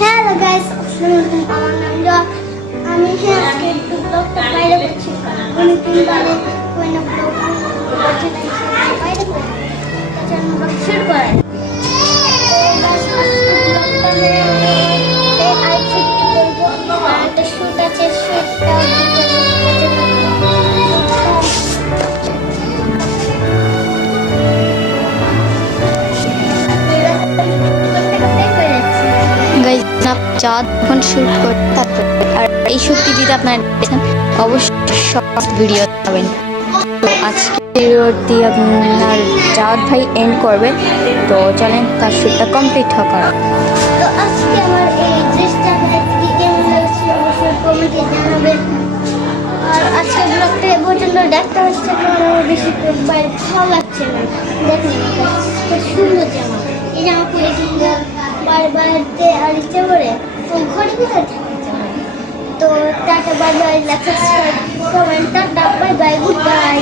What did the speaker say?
Hello guys, আমার নাম জয়। আমি আজকে একটু ব্লগটা বাইরে করছি। অনেক দিন বাদে কোনো ব্লগ করছি, তাই বাইরে করছি। তাছাড়া আমরা শুট করাই। একটা শুট আছে, শুটটা গাইজ চাঁদ এখন শুট করতে তারপরে আর এই শুটটি যদি আপনারা দেখেন অবশ্যই শর্ট ভিডিও পাবেন। তো আজকে ভিডিওটি আপনার চাঁদ ভাই এন্ড করবে, তো চলেন তার শুটটা কমপ্লিট করা। তো আজকে আমার এই ড্রেসটা কি কেমন লাগছে অবশ্যই কমেন্টে জানাবেন। আর আজকে ব্লগটা এ পর্যন্ত দেখতে হচ্ছে, কারণ আমার বেশি বাইরে ভালো লাগছে না। দেখুন খুব সুন্দর জামা, এই জামা পরে কিন্তু বাড়িতে আর ইচ্ছে করে ঘরে কোথায় থাকতে চায়। তো tata, bye bye, like, subscribe, comment, tata, bye bye, good bye.